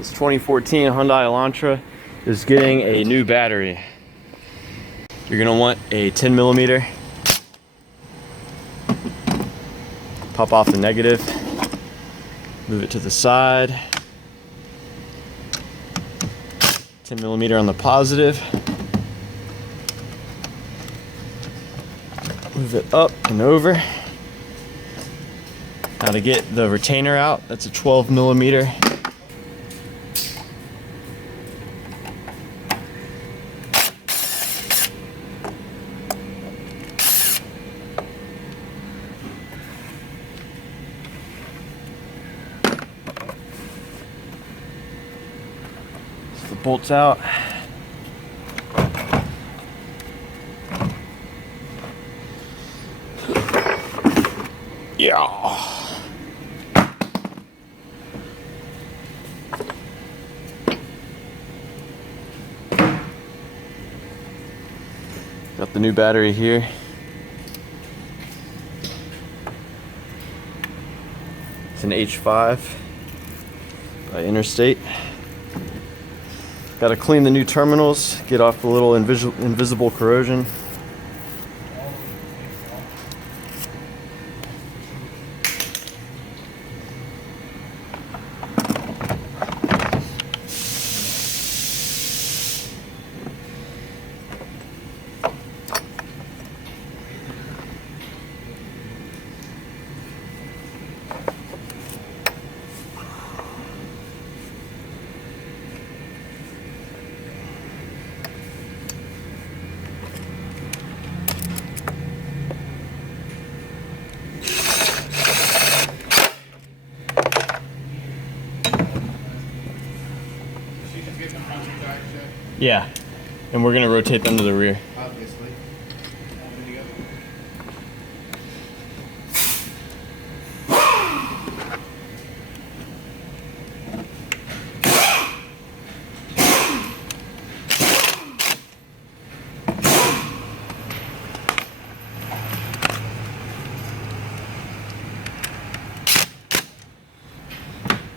This 2014 Hyundai Elantra is getting a new battery. You're gonna want a 10 millimeter. Pop off the negative. Move it to the side. 10 millimeter on the positive. Move it up and over. Now to get the retainer out, that's a 12 millimeter. The bolts out. Yeah. Got the new battery here. It's an H5 by Interstate. Got to clean the new terminals, get off the little invisible corrosion. Yeah, and we're gonna rotate them to the rear. Obviously.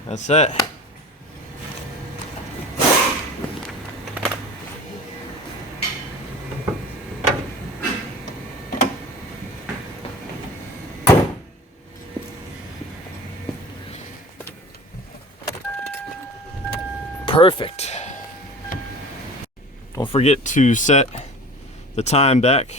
That's it. Perfect. Don't forget to set the time back